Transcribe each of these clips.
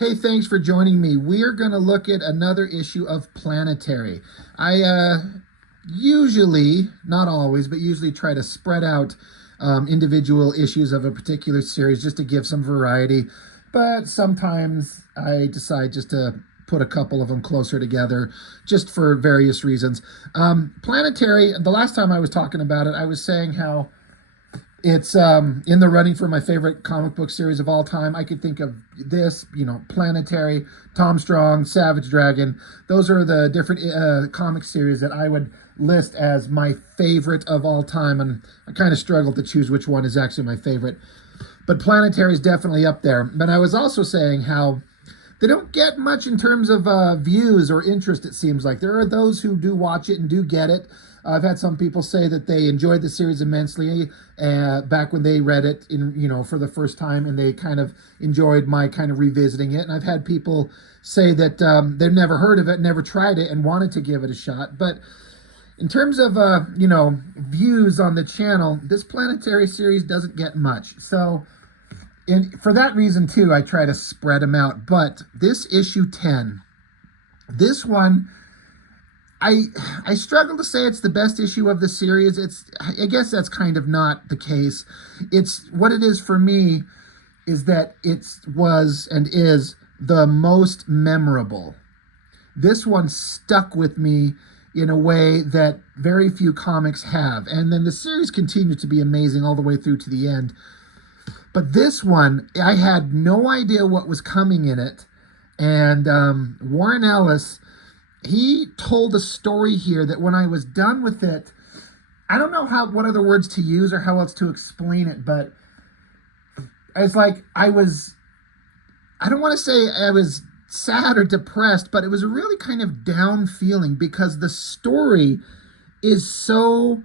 Hey, thanks for joining me. We're going to look at another issue of Planetary. I usually, not always, but usually try to spread out individual issues of a particular series just to give some variety. But sometimes I decide just to put a couple of them closer together just for various reasons. Planetary, the last time I was talking about it, I was saying how it's in the running for my favorite comic book series of all time. I could think of this, Planetary, Tom Strong, Savage Dragon. Those are the different comic series that I would list as my favorite of all time. And I kind of struggled to choose which one is actually my favorite. But Planetary is definitely up there. But I was also saying how they don't get much in terms of views or interest, it seems like. There are those who do watch it and do get it. I've had some people say that they enjoyed the series immensely back when they read it for the first time, and they kind of enjoyed my kind of revisiting it. And I've had people say that they've never heard of it, never tried it, and wanted to give it a shot. But in terms of views on the channel, this Planetary series doesn't get much. So for that reason too, I try to spread them out. But this issue 10, this one, I struggle to say it's the best issue of the series. I guess that's kind of not the case. It's what it is for me is that it was and is the most memorable. This one stuck with me in a way that very few comics have. And then the series continued to be amazing all the way through to the end. But this one, I had no idea what was coming in it. And Warren Ellis, he told a story here that when I was done with it, I don't know what other words to use or how else to explain it, but it's like I don't want to say I was sad or depressed, but it was a really kind of down feeling because the story the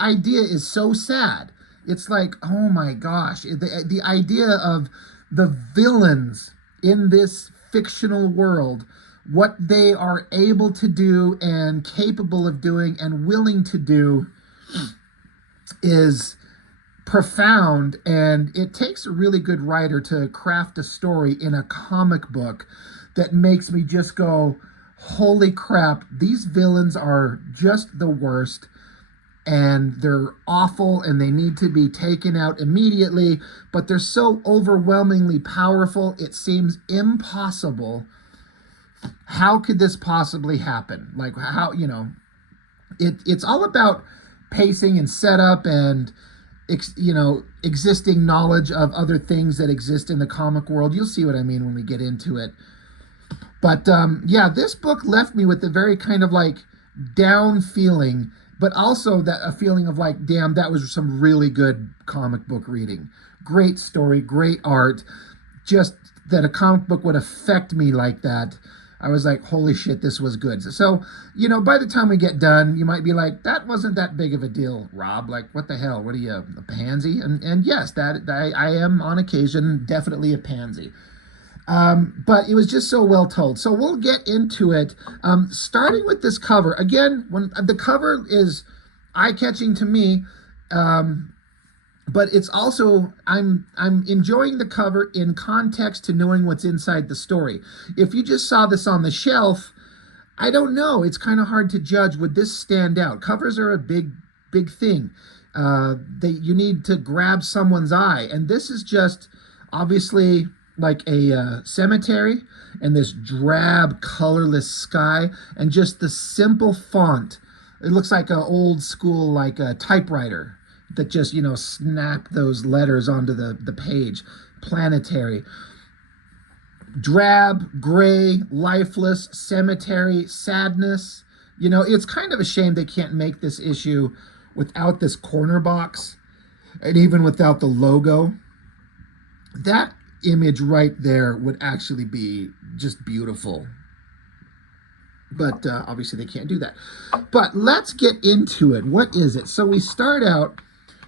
idea is so sad. It's like, oh my gosh, the idea of the villains in this fictional world, what they are able to do and capable of doing and willing to do is profound, and it takes a really good writer to craft a story in a comic book that makes me just go, holy crap, these villains are just the worst, and they're awful, and they need to be taken out immediately, but they're so overwhelmingly powerful, it seems impossible. How could this possibly happen? Like, how, it's all about pacing and setup and, existing knowledge of other things that exist in the comic world. You'll see what I mean when we get into it. But, this book left me with a very kind of like down feeling, but also a feeling of like, damn, that was some really good comic book reading. Great story, great art. Just that a comic book would affect me like that, I was like, holy shit, this was good. So, by the time we get done, you might be like, that wasn't that big of a deal, Rob. Like, what the hell? What are you, a pansy? And yes, I am on occasion definitely a pansy. But it was just so well told. So we'll get into it. Starting with this cover. Again, when the cover is eye-catching to me, but it's also, I'm enjoying the cover in context to knowing what's inside the story. If you just saw this on the shelf, I don't know. It's kind of hard to judge. Would this stand out? Covers are a big, big thing. You need to grab someone's eye. And this is just obviously like a cemetery and this drab, colorless sky and just the simple font. It looks like an old school, like a typewriter that just, snap those letters onto the page. Planetary. Drab, gray, lifeless, cemetery, sadness. It's kind of a shame they can't make this issue without this corner box and even without the logo. That image right there would actually be just beautiful. But obviously they can't do that. But let's get into it. What is it? So we start out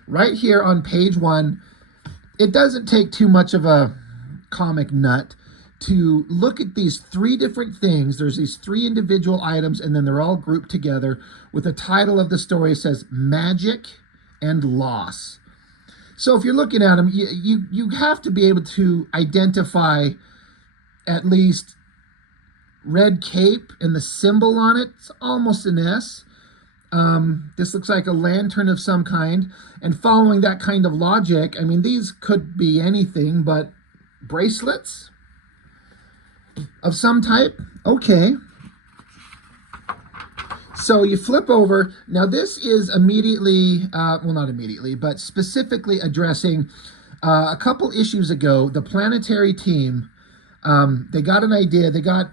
right here on page 1. It doesn't take too much of a comic nut to look at these 3 different things. There's these 3 individual items, and then they're all grouped together with the title of the story. It says Magic and Loss. So if you're looking at them, you have to be able to identify at least red cape, and the symbol on it's almost an S. This looks like a lantern of some kind. And following that kind of logic, I mean, these could be anything, but bracelets of some type. Okay. So you flip over. Now this is immediately, well, not immediately, but specifically addressing a couple issues ago, the Planetary team, they got an idea, they got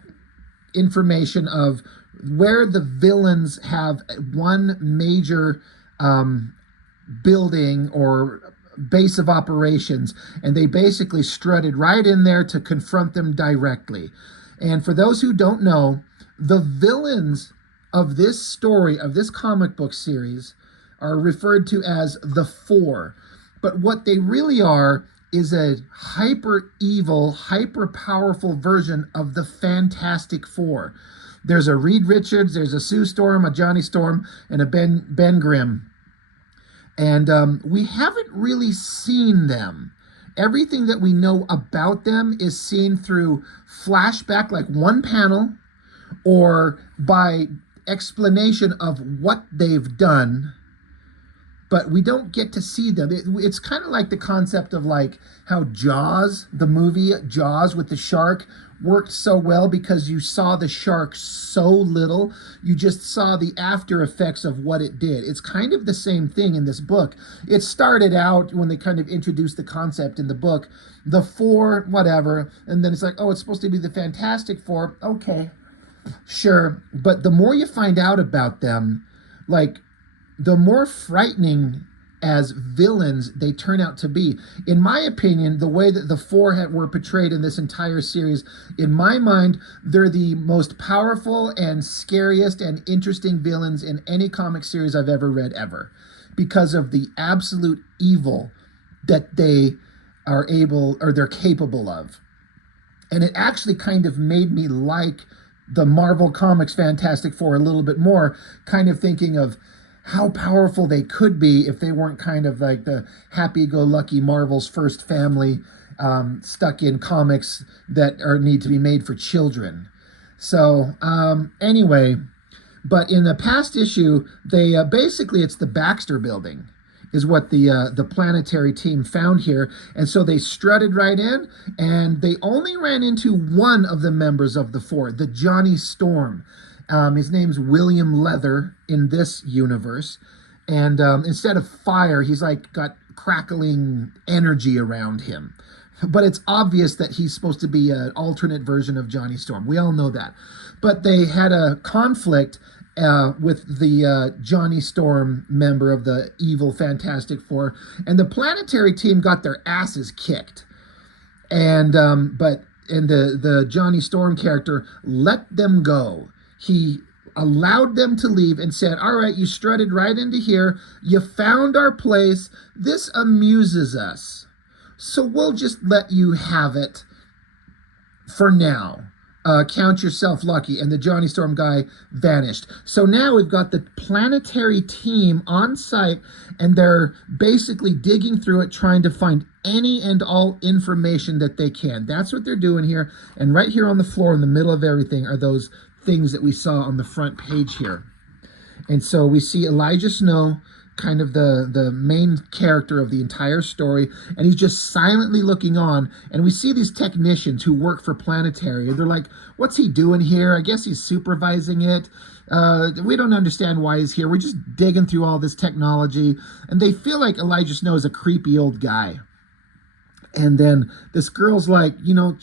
information of where the villains have one major building or base of operations, and they basically strutted right in there to confront them directly. And for those who don't know, the villains of this story, of this comic book series, are referred to as the Four. But what they really are is a hyper evil, hyper powerful version of the Fantastic Four. There's a Reed Richards, there's a Sue Storm, a Johnny Storm, and a Ben Grimm. And we haven't really seen them. Everything that we know about them is seen through flashback, like one panel, or by explanation of what they've done, but we don't get to see them. It's kind of like the concept of like how Jaws, the movie Jaws with the shark, worked so well because you saw the shark so little. You just saw the after effects of what it did. It's kind of the same thing in this book. It started out when they kind of introduced the concept in the book, the Four, whatever, and then it's like, oh, it's supposed to be the Fantastic Four. Okay, sure. But the more you find out about them, like, the more frightening as villains they turn out to be. In my opinion, the way that the Four were portrayed in this entire series, in my mind, they're the most powerful and scariest and interesting villains in any comic series I've ever read ever, because of the absolute evil that they are able, or they're capable of. And it actually kind of made me like the Marvel Comics Fantastic Four a little bit more, kind of thinking of how powerful they could be if they weren't kind of like the happy-go-lucky Marvel's first family stuck in comics that need to be made for children. So anyway, but in the past issue, they basically, it's the Baxter Building is what the Planetary team found here. And so they strutted right in, and they only ran into one of the members of the Four, the Johnny Storm. His name's William Leather in this universe. And instead of fire, he's like got crackling energy around him. But it's obvious that he's supposed to be an alternate version of Johnny Storm. We all know that. But they had a conflict with the Johnny Storm member of the evil Fantastic Four. And the Planetary team got their asses kicked. And the Johnny Storm character let them go. He allowed them to leave and said, all right, you strutted right into here. You found our place. This amuses us. So we'll just let you have it for now. Count yourself lucky. And the Johnny Storm guy vanished. So now we've got the Planetary team on site, and they're basically digging through it, trying to find any and all information that they can. That's what they're doing here. And right here on the floor in the middle of everything are those things that we saw on the front page here. And so we see Elijah Snow, kind of the main character of the entire story, and he's just silently looking on. And we see these technicians who work for Planetary. They're like, what's he doing here? I guess he's supervising it. We don't understand why he's here. We're just digging through all this technology. And they feel like Elijah Snow is a creepy old guy. And then this girl's like,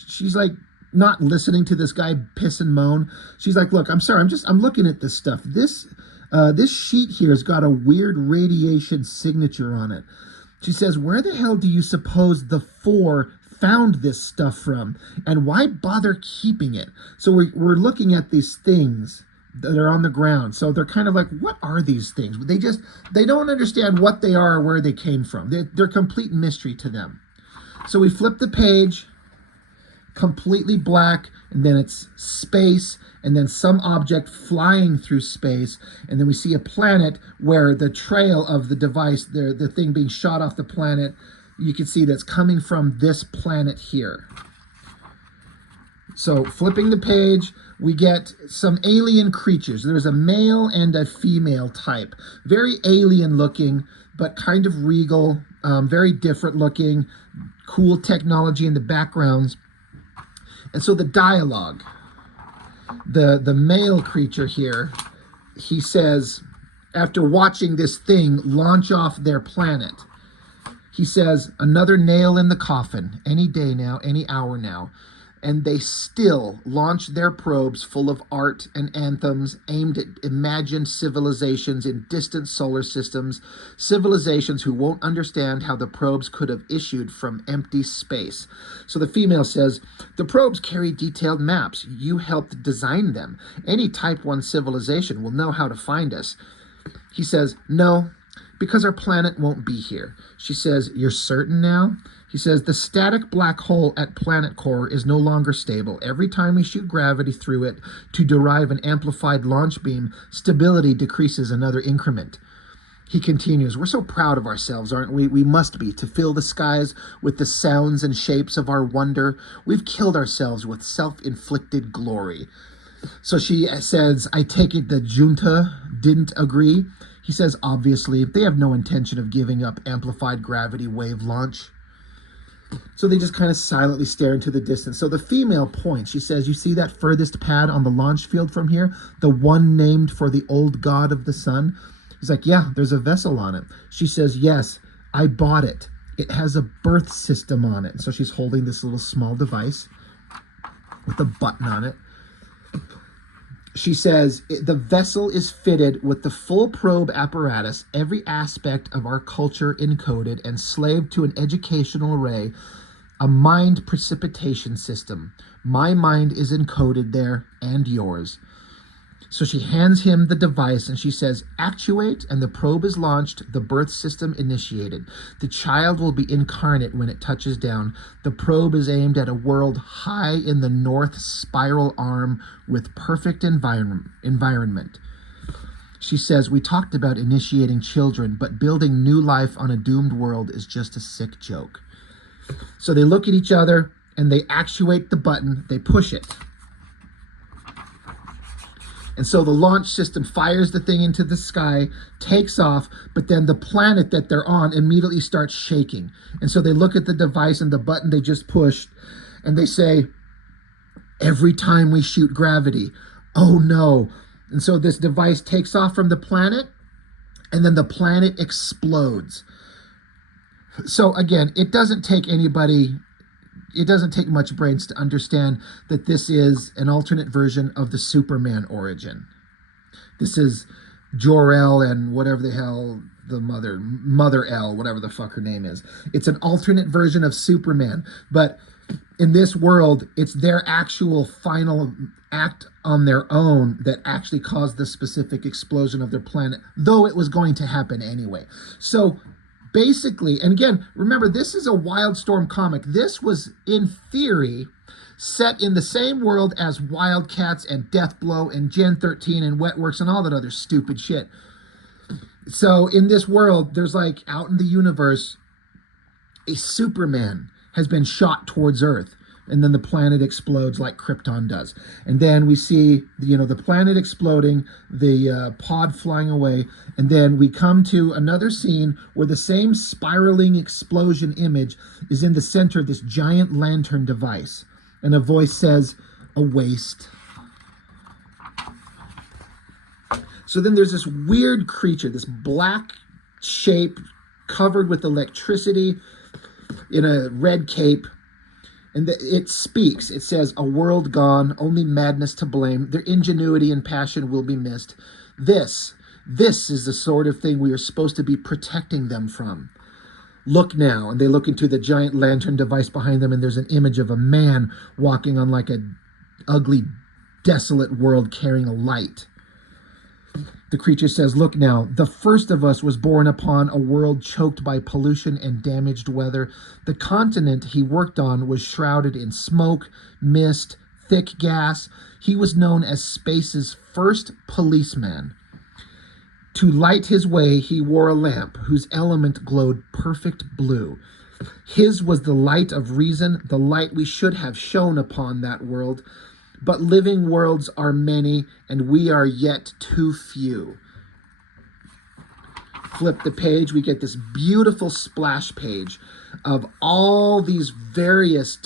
she's like, not listening to this guy piss and moan. She's like, look, I'm sorry, I'm looking at this stuff. This sheet here has got a weird radiation signature on it. She says, where the hell do you suppose the Four found this stuff from? And why bother keeping it? So we're looking at these things that are on the ground. So they're kind of like, what are these things? They don't understand what they are or where they came from. They're complete mystery to them. So we flip the page, completely black, and then it's space, and then some object flying through space, and then we see a planet where the trail of the device, the thing being shot off the planet, you can see that's coming from this planet here. So flipping the page, we get some alien creatures. There's a male and a female type. Very alien looking, but kind of regal, very different looking, cool technology in the backgrounds. And so the dialogue, the male creature here, he says, after watching this thing launch off their planet, he says, another nail in the coffin, any day now, any hour now. And they still launch their probes full of art and anthems aimed at imagined civilizations in distant solar systems, civilizations who won't understand how the probes could have issued from empty space. So the female says, the probes carry detailed maps. You helped design them. Any Type 1 civilization will know how to find us. He says, no, because our planet won't be here. She says, you're certain now? He says, the static black hole at planet core is no longer stable. Every time we shoot gravity through it to derive an amplified launch beam, stability decreases another increment. He continues, we're so proud of ourselves, aren't we? We must be, to fill the skies with the sounds and shapes of our wonder. We've killed ourselves with self-inflicted glory. So she says, I take it the junta didn't agree. He says, obviously, they have no intention of giving up amplified gravity wave launch. So they just kind of silently stare into the distance. So the female points. She says, you see that furthest pad on the launch field from here? The one named for the old god of the sun? He's like, yeah, there's a vessel on it. She says, yes, I bought it. It has a birth system on it. So she's holding this little small device with a button on it. She says, the vessel is fitted with the full probe apparatus, every aspect of our culture encoded, enslaved to an educational array, a mind precipitation system. My mind is encoded there, and yours. So she hands him the device and she says, actuate, and the probe is launched, the birth system initiated. The child will be incarnate when it touches down. The probe is aimed at a world high in the north spiral arm with perfect environment. She says, we talked about initiating children, but building new life on a doomed world is just a sick joke. So they look at each other and they actuate the button, they push it. And so the launch system fires the thing into the sky, takes off, but then the planet that they're on immediately starts shaking. And so they look at the device and the button they just pushed, and they say, every time we shoot gravity, oh no. And so this device takes off from the planet, and then the planet explodes. So again, it doesn't take much brains to understand that this is an alternate version of the Superman origin. This is Jor-El and whatever the hell the Mother El, whatever the fuck her name is. It's an alternate version of Superman. But in this world, it's their actual final act on their own that actually caused the specific explosion of their planet, though it was going to happen anyway. So basically, and again, remember, this is a Wildstorm comic. This was, in theory, set in the same world as Wildcats and Deathblow and Gen 13 and Wetworks and all that other stupid shit. So in this world, there's like, out in the universe, a Superman has been shot towards Earth. And then the planet explodes like Krypton does. And then we see, the planet exploding, the pod flying away. And then we come to another scene where the same spiraling explosion image is in the center of this giant lantern device. And a voice says, a waste. So then there's this weird creature, this black shape covered with electricity in a red cape. And it speaks. It says, a world gone, only madness to blame. Their ingenuity and passion will be missed. This is the sort of thing we are supposed to be protecting them from. Look now. And they look into the giant lantern device behind them, and there's an image of a man walking on like an ugly, desolate world carrying a light. The creature says, look now, the first of us was born upon a world choked by pollution and damaged weather. The continent he worked on was shrouded in smoke, mist, thick gas. He was known as space's first policeman. To light his way, he wore a lamp whose element glowed perfect blue. His was the light of reason, the light we should have shone upon that world. But living worlds are many, and we are yet too few. Flip the page, we get this beautiful splash page of all these various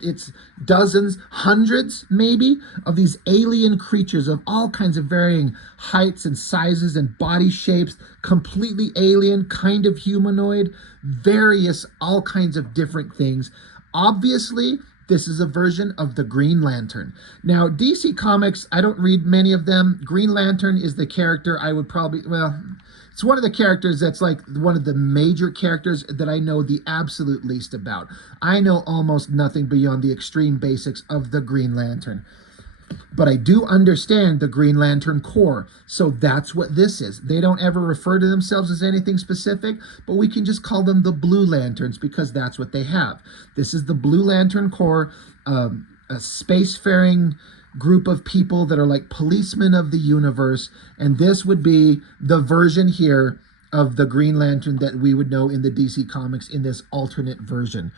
it's dozens, hundreds maybe, of these alien creatures of all kinds of varying heights and sizes and body shapes, completely alien, kind of humanoid, various, all kinds of different things. Obviously, this is a version of the Green Lantern. Now, DC Comics, I don't read many of them. Green Lantern is the character I would probably, it's one of the characters that's like one of the major characters that I know the absolute least about. I know almost nothing beyond the extreme basics of the Green Lantern. But I do understand the Green Lantern Corps, so that's what this is. They don't ever refer to themselves as anything specific, but we can just call them the Blue Lanterns because that's what they have. This is the Blue Lantern Corps, a spacefaring group of people that are like policemen of the universe, and this would be the version here of the Green Lantern that we would know in the DC Comics in this alternate version.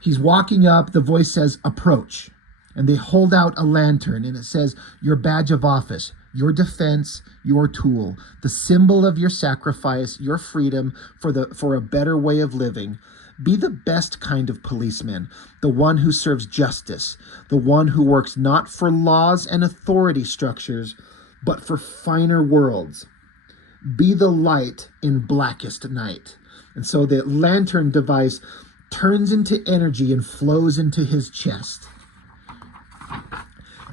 He's walking up, the voice says, "Approach." And they hold out a lantern, and it says, "Your badge of office, your defense, your tool, the symbol of your sacrifice, your freedom for a better way of living. Be the best kind of policeman, the one who serves justice, the one who works not for laws and authority structures, but for finer worlds. Be the light in blackest night." And so the lantern device turns into energy and flows into his chest.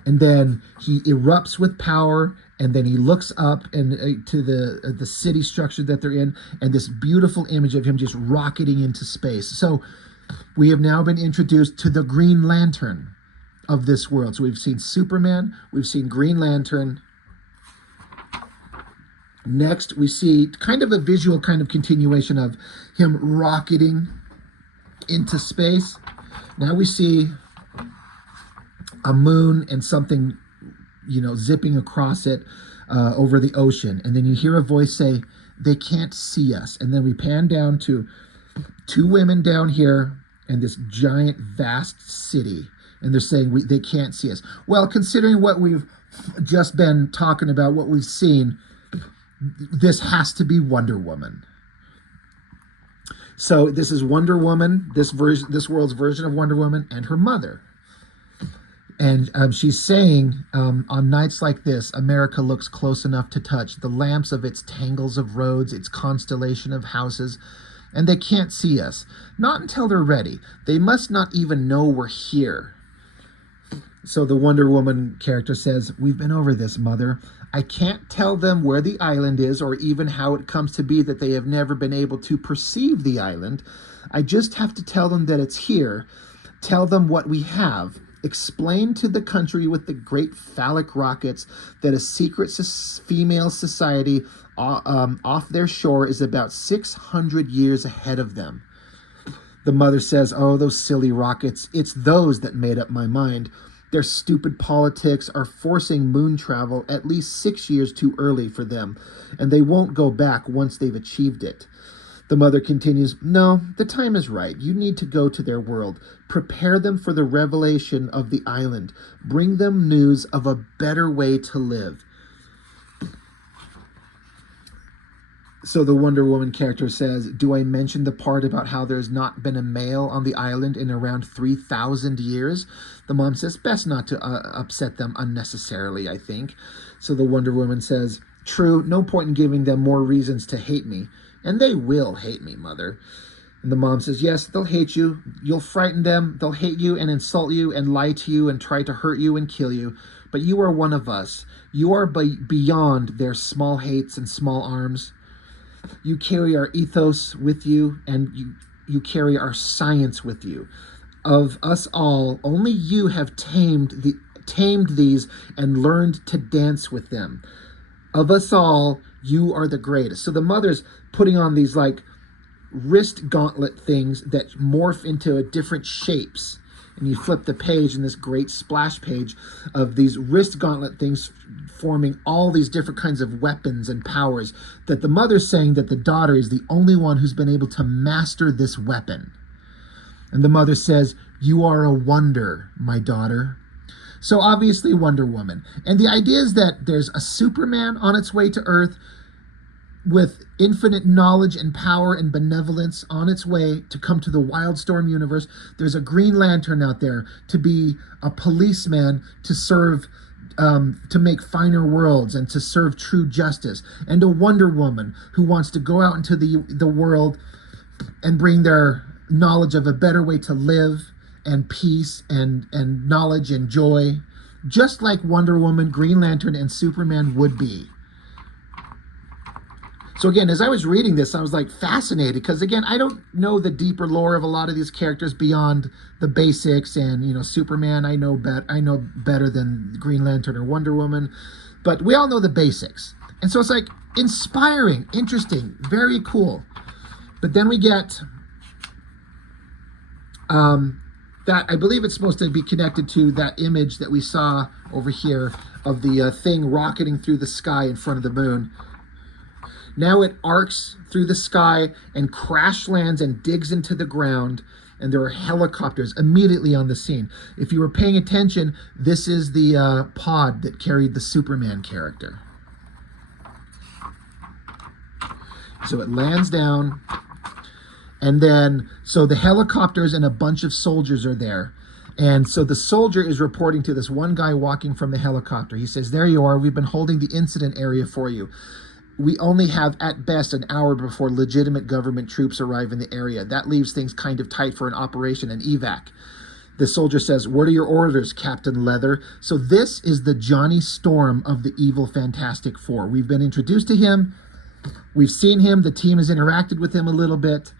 And then he erupts with power, and then he looks up and to the city structure that they're in, and this beautiful image of him just rocketing into space. So we have now been introduced to the Green Lantern of this world. So we've seen Superman, we've seen Green Lantern. Next, we see kind of a visual kind of continuation of him rocketing into space. Now we see a moon and something, zipping across it over the ocean. And then you hear a voice say, "They can't see us." And then we pan down to two women down here and this giant, vast city. And they're saying, they can't see us. Well, considering what we've just been talking about, what we've seen, this has to be Wonder Woman. So this is Wonder Woman, this world's version of Wonder Woman, and her mother. And she's saying, on nights like this, America looks close enough to touch the lamps of its tangles of roads, its constellation of houses, and they can't see us. Not until they're ready. They must not even know we're here. So the Wonder Woman character says, "We've been over this, Mother. I can't tell them where the island is or even how it comes to be that they have never been able to perceive the island. I just have to tell them that it's here, tell them what we have. Explain to the country with the great phallic rockets that a secret female society off their shore is about 600 years ahead of them." The mother says, "Oh, those silly rockets. It's those that made up my mind. Their stupid politics are forcing moon travel at least 6 years too early for them, and they won't go back once they've achieved it." The mother continues, "No, the time is right. You need to go to their world. Prepare them for the revelation of the island. Bring them news of a better way to live." So the Wonder Woman character says, "Do I mention the part about how there's not been a male on the island in around 3,000 years? The mom says, "Best not to upset them unnecessarily, I think." So the Wonder Woman says, "True, no point in giving them more reasons to hate me. And they will hate me, Mother." And the mom says, "Yes, they'll hate you. You'll frighten them. They'll hate you and insult you and lie to you and try to hurt you and kill you. But you are one of us. You are beyond their small hates and small arms. You carry our ethos with you, and you carry our science with you. Of us all, only you have tamed these and learned to dance with them. Of us all, you are the greatest." So the mother's putting on these like wrist gauntlet things that morph into different shapes. and you flip the page, and this great splash page of these wrist gauntlet things forming all these different kinds of weapons and powers, that the mother's saying that the daughter is the only one who's been able to master this weapon. And the mother says, "You are a wonder, my daughter." So obviously Wonder Woman. And the idea is that there's a Superman on its way to Earth with infinite knowledge and power and benevolence on its way to come to the Wildstorm universe. There's a Green Lantern out there to be a policeman, to serve, to make finer worlds and to serve true justice. And a Wonder Woman who wants to go out into the world and bring their knowledge of a better way to live and peace and knowledge and joy, just like Wonder Woman, Green Lantern, and Superman would be. So again, as I was reading this, I was like fascinated, because again, I don't know the deeper lore of a lot of these characters beyond the basics. And you know, Superman, I know better than Green Lantern or Wonder Woman, but we all know the basics. And so it's like inspiring, interesting, very cool. But then we get that, I believe it's supposed to be connected to that image that we saw over here of the thing rocketing through the sky in front of the moon. Now it arcs through the sky and crash lands and digs into the ground, and there are helicopters immediately on the scene. If you were paying attention, this is the pod that carried the Superman character. So it lands down, and then, so the helicopters and a bunch of soldiers are there. And so the soldier is reporting to this one guy walking from the helicopter. He says, "There you are. We've been holding the incident area for you. We only have at best an hour before legitimate government troops arrive in the area. That leaves things kind of tight for an operation and evac." The soldier says, "What are your orders, Captain Leather?" So this is the Johnny Storm of the evil Fantastic Four. We've been introduced to him. We've seen him. The team has interacted with him a little bit.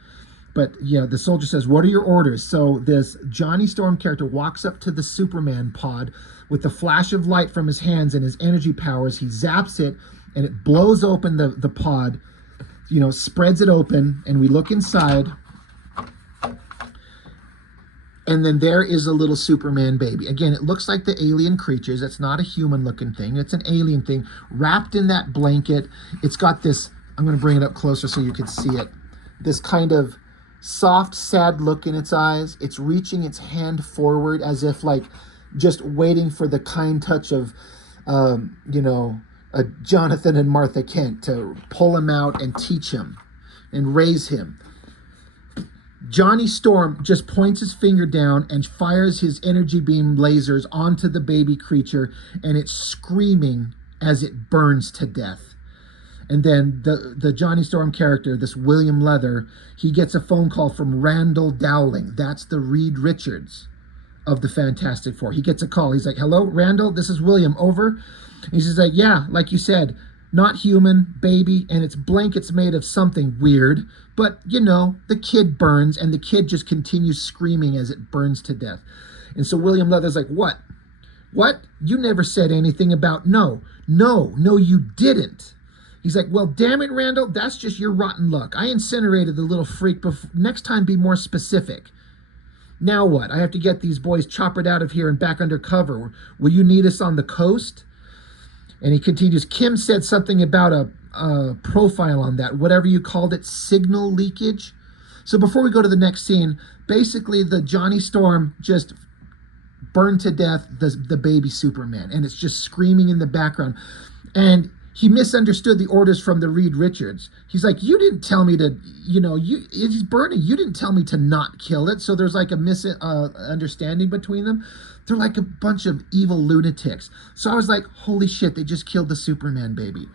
But yeah, the soldier says, "What are your orders?" So this Johnny Storm character walks up to the Superman pod with the flash of light from his hands and his energy powers. He zaps it, and it blows open the pod, you know, spreads it open, and we look inside. And then there is a little Superman baby. Again, it looks like the alien creatures. It's not a human-looking thing. It's an alien thing wrapped in that blanket. It's got this, I'm going to bring it up closer so you can see it, this kind of soft, sad look in its eyes. It's reaching its hand forward as if like just waiting for the kind touch of, you know, Jonathan and Martha Kent to pull him out and teach him and raise him. Johnny Storm just points his finger down and fires his energy beam lasers onto the baby creature, and it's screaming as it burns to death. And then the Johnny Storm character, this William Leather, he gets a phone call from Randall Dowling. That's the Reed Richards of the Fantastic Four. He gets a call. He's like, "Hello, Randall, this is William, over." And he's just like, "Yeah, like you said, not human, baby, and its blanket's made of something weird, but, you know, the kid burns," and the kid just continues screaming as it burns to death. And so William Leather's like, What? You never said anything about no, you didn't." He's like, "Well, damn it, Randall, that's just your rotten luck. I incinerated the little freak before. Next time, be more specific. Now what? I have to get these boys choppered out of here and back under cover. Will you need us on the coast?" And he continues, "Kim said something about a profile on that, whatever you called it, signal leakage." So before we go to the next scene, basically the Johnny Storm just burned to death the baby Superman, and it's just screaming in the background. And he misunderstood the orders from the Reed Richards. He's like, "You didn't tell me to, you know, it's burning. You didn't tell me to not kill it." So there's like a misunderstanding between them. They're like a bunch of evil lunatics. So I was like, holy shit, they just killed the Superman baby.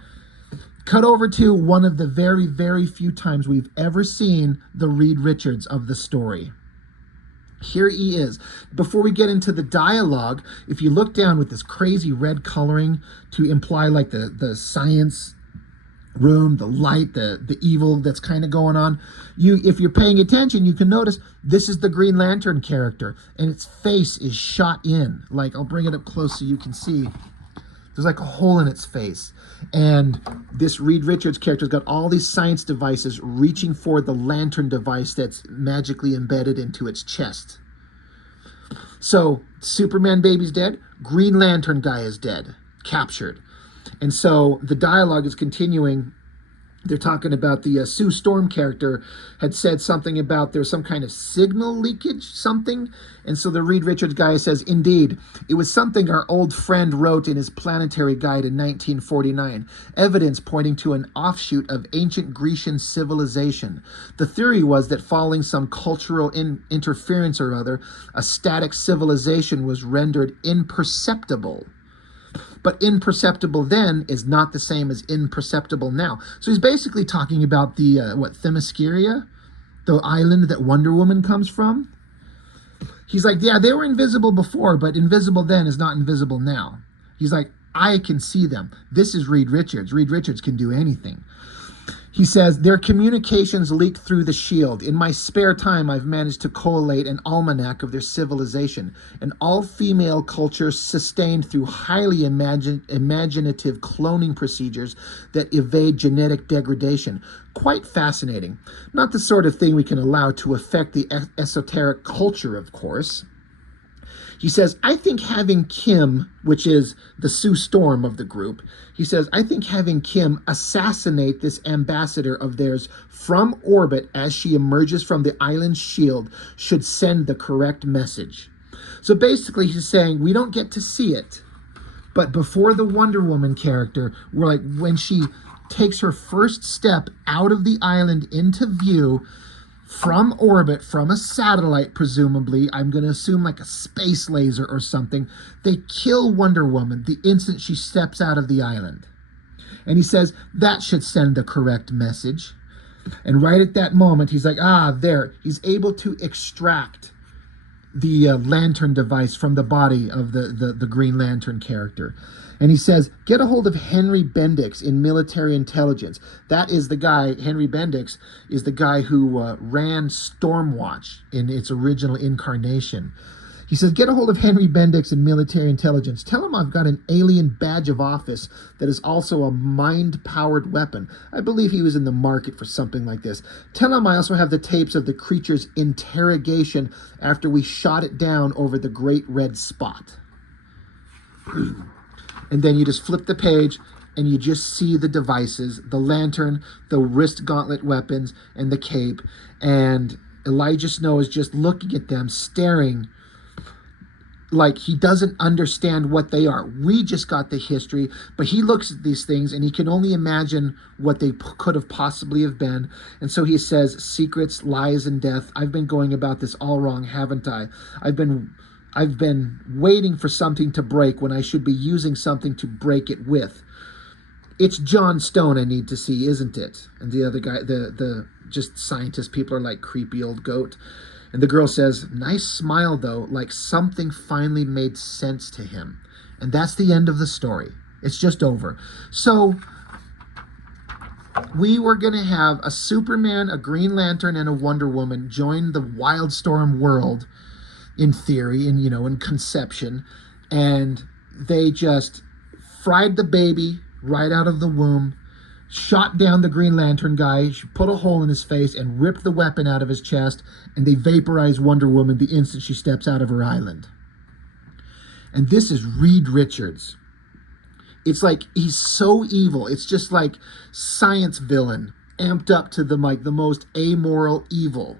Cut over to one of the very, very few times we've ever seen the Reed Richards of the story. Here he is. Before we get into the dialogue, if you look down with this crazy red coloring to imply like the science room, the light, the evil that's kind of going on, if you're paying attention, you can notice this is the Green Lantern character, and its face is shot in. Like, I'll bring it up close so you can see. There's like a hole in its face. And this Reed Richards character's got all these science devices reaching for the lantern device that's magically embedded into its chest. So Superman baby's dead. Green Lantern guy is dead, captured. And so the dialogue is continuing. They're talking about the Sue Storm character had said something about there's some kind of signal leakage, something. And so the Reed Richards guy says, indeed, it was something our old friend wrote in his Planetary guide in 1949, evidence pointing to an offshoot of ancient Grecian civilization. The theory was that following some cultural interference or other, a static civilization was rendered imperceptible. But imperceptible then is not the same as imperceptible now. So he's basically talking about the, Themyscira, the island that Wonder Woman comes from. He's like, yeah, they were invisible before, but invisible then is not invisible now. He's like, I can see them. This is Reed Richards. Reed Richards can do anything. He says, their communications leak through the shield. In my spare time, I've managed to collate an almanac of their civilization, an all-female culture sustained through highly imaginative cloning procedures that evade genetic degradation. Quite fascinating. Not the sort of thing we can allow to affect the esoteric culture, of course. He says, I think having Kim, which is the Sue Storm of the group, he says, I think having Kim assassinate this ambassador of theirs from orbit as she emerges from the island's shield should send the correct message. So basically he's saying we don't get to see it, but before the Wonder Woman character, we're like, when she takes her first step out of the island into view, from orbit, from a satellite, presumably, I'm going to assume like a space laser or something, they kill Wonder Woman the instant she steps out of the island. And he says, that should send the correct message. And right at that moment, he's like, there. He's able to extract the lantern device from the body of the Green Lantern character. And he says, get a hold of Henry Bendix in military intelligence. That is the guy, Henry Bendix, is the guy who ran Stormwatch in its original incarnation. He says, get a hold of Henry Bendix in military intelligence. Tell him I've got an alien badge of office that is also a mind-powered weapon. I believe he was in the market for something like this. Tell him I also have the tapes of the creature's interrogation after we shot it down over the Great Red Spot. And then you just flip the page and you just see the devices, the lantern, the wrist gauntlet weapons, and the cape. And Elijah Snow is just looking at them, staring like he doesn't understand what they are. We just got the history, but he looks at these things and he can only imagine what they could have possibly have been. And so he says, secrets, lies, and death. I've been going about this all wrong, haven't I? I've been waiting for something to break when I should be using something to break it with. It's John Stone I need to see, isn't it? And the other guy, the just scientist people are like, creepy old goat. And the girl says, nice smile though, like something finally made sense to him. And that's the end of the story. It's just over. So we were going to have a Superman, a Green Lantern, and a Wonder Woman join the Wildstorm world, in theory, and in conception, and they just fried the baby right out of the womb, shot down the Green Lantern guy, put a hole in his face, and ripped the weapon out of his chest, and they vaporized Wonder Woman the instant she steps out of her island. And this is Reed Richards. It's like he's so evil. It's just like science villain amped up to the most amoral evil.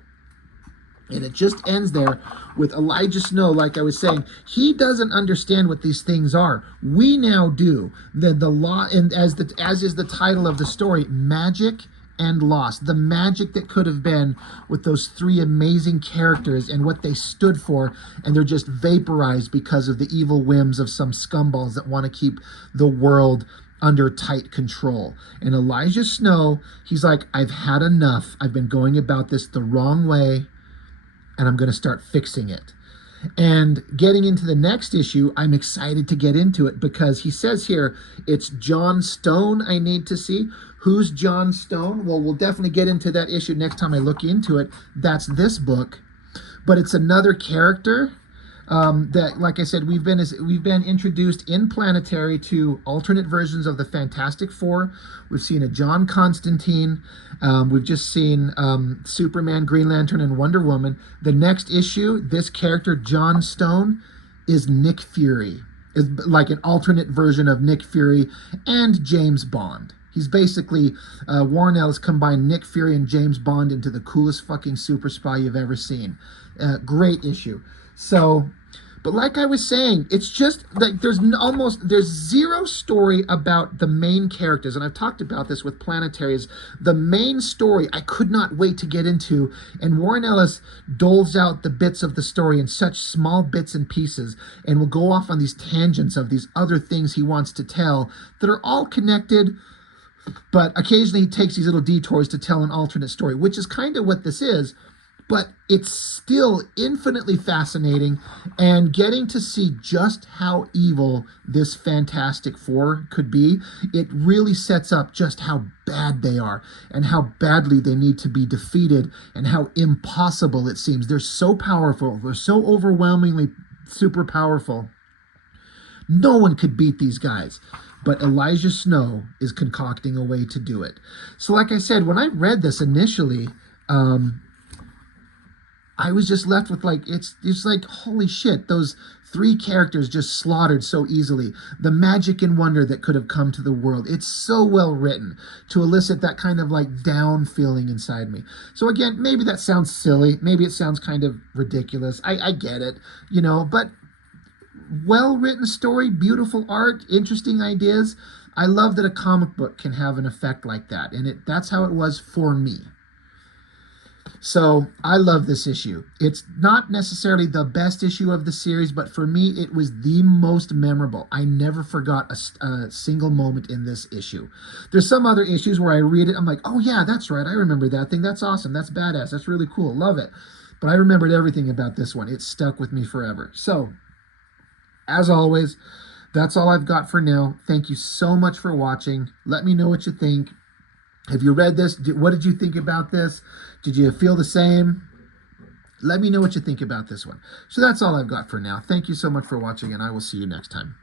And it just ends there with Elijah Snow, like I was saying. He doesn't understand what these things are. We now do. The law, and as is the title of the story, Magic and Lost. The magic that could have been with those three amazing characters and what they stood for, and they're just vaporized because of the evil whims of some scumballs that want to keep the world under tight control. And Elijah Snow, he's like, I've had enough. I've been going about this the wrong way, and I'm going to start fixing it. And getting into the next issue, I'm excited to get into it because he says here, it's John Stone I need to see. Who's John Stone? Well, we'll definitely get into that issue next time I look into it. That's this book. But it's another character that, like I said, we've been introduced in Planetary to alternate versions of the Fantastic Four. We've seen a John Constantine. We've just seen Superman, Green Lantern, and Wonder Woman. The next issue, this character, John Stone, is Nick Fury. Is like an alternate version of Nick Fury and James Bond. He's basically Warren Ellis combined Nick Fury and James Bond into the coolest fucking super spy you've ever seen. Great issue. So, but like I was saying, it's just like there's zero story about the main characters, and I've talked about this with Planetaries. The main story I could not wait to get into, and Warren Ellis doles out the bits of the story in such small bits and pieces, and will go off on these tangents of these other things he wants to tell that are all connected. But occasionally he takes these little detours to tell an alternate story, which is kind of what this is. But it's still infinitely fascinating, and getting to see just how evil this Fantastic Four could be, it really sets up just how bad they are and how badly they need to be defeated and how impossible it seems. They're so powerful. They're so overwhelmingly super powerful. No one could beat these guys. But Elijah Snow is concocting a way to do it. So like I said, when I read this initially, I was just left with like, it's like, holy shit, those three characters just slaughtered so easily. The magic and wonder that could have come to the world. It's so well written to elicit that kind of like down feeling inside me. So again, maybe that sounds silly. Maybe it sounds kind of ridiculous. I get it, you know, but well-written story, beautiful art, interesting ideas. I love that a comic book can have an effect like that. And that's how it was for me. So I love this issue. It's not necessarily the best issue of the series, but for me, it was the most memorable. I never forgot a single moment in this issue. There's some other issues where I read it, I'm like, oh yeah, that's right. I remember that thing. That's awesome. That's badass. That's really cool. Love it. But I remembered everything about this one. It stuck with me forever. So, as always, that's all I've got for now. Thank you so much for watching. Let me know what you think. Have you read this? What did you think about this? Did you feel the same? Let me know what you think about this one. So that's all I've got for now. Thank you so much for watching, and I will see you next time.